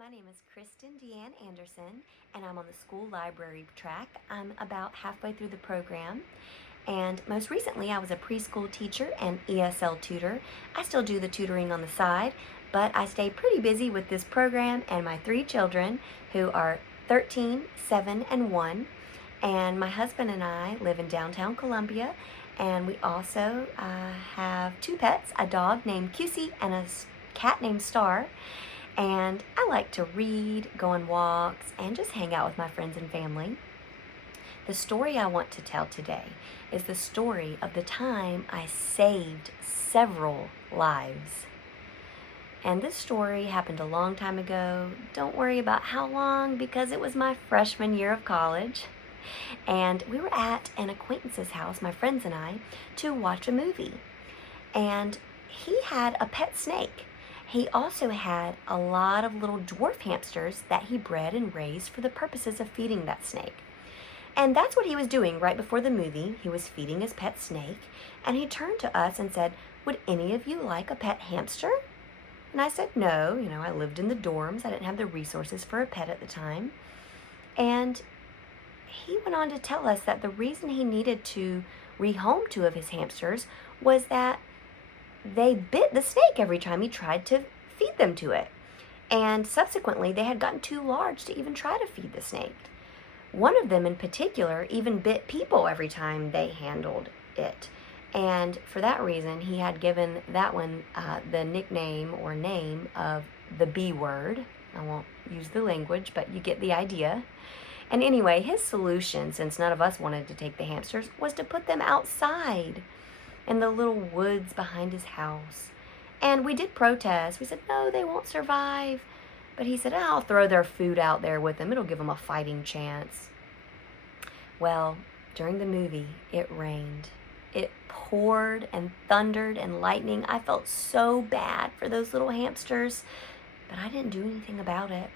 My name is Kristen Anderson, and I'm on the school library track. I'm about halfway through the program, and most recently I was a preschool teacher and ESL tutor. I still do the tutoring on the side, but I stay pretty busy with this program and my three children who are 13, 7, and 1. And my husband and I live in downtown Columbia, and we also have two pets, a dog named Cusie and a cat named Star. And I like to read, go on walks, and just hang out with my friends and family. The story I want to tell today is the story of the time I saved several lives. And this story happened a long time ago. Don't worry about how long, because it was my freshman year of college. And we were at an acquaintance's house, my friends and I, to watch a movie. And he had a pet snake. He also had a lot of little dwarf hamsters that he bred and raised for the purposes of feeding that snake. And that's what he was doing right before the movie. He was feeding his pet snake, and he turned to us and said, "Would any of you like a pet hamster?" And I said, no, I lived in the dorms. I didn't have the resources for a pet at the time. And he went on to tell us that the reason he needed to rehome two of his hamsters was that they bit the snake every time he tried to feed them to it. And subsequently, they had gotten too large to even try to feed the snake. One of them in particular even bit people every time they handled it. And for that reason, he had given that one the nickname or name of the B word. I won't use the language, but you get the idea. And anyway, his solution, since none of us wanted to take the hamsters, was to put them outside in the little woods behind his house. And we did protest. We said, no, they won't survive. But he said, I'll throw their food out there with them. It'll give them a fighting chance. Well, during the movie, it rained. It poured and thundered and lightning. I felt so bad for those little hamsters, but I didn't do anything about it.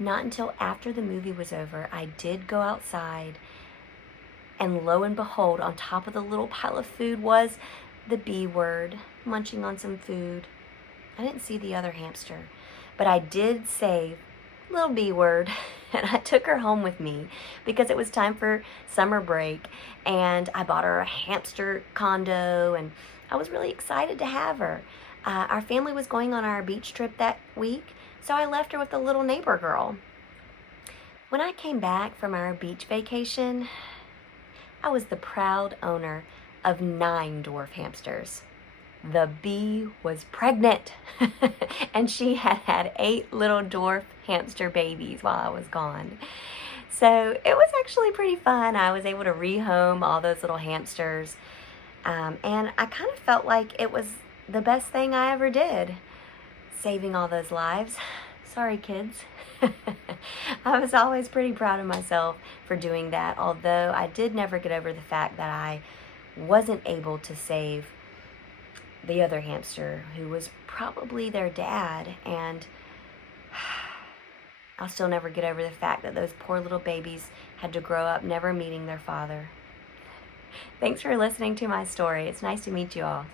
Not until after the movie was over, I did go outside, and lo and behold, on top of the little pile of food was the B word, munching on some food. I didn't see the other hamster, but I did save little B word, and I took her home with me because it was time for summer break, and I bought her a hamster condo, and I was really excited to have her. Our family was going on our beach trip that week, so I left her with the little neighbor girl. When I came back from our beach vacation, I was the proud owner of 9 dwarf hamsters. The bee was pregnant, and she had had 8 little dwarf hamster babies while I was gone. So it was actually pretty fun. I was able to rehome all those little hamsters, and I kind of felt like it was the best thing I ever did, saving all those lives. Sorry, kids. I was always pretty proud of myself for doing that, although I did never get over the fact that I wasn't able to save the other hamster, who was probably their dad, and I'll still never get over the fact that those poor little babies had to grow up never meeting their father. Thanks for listening to my story. It's nice to meet you all.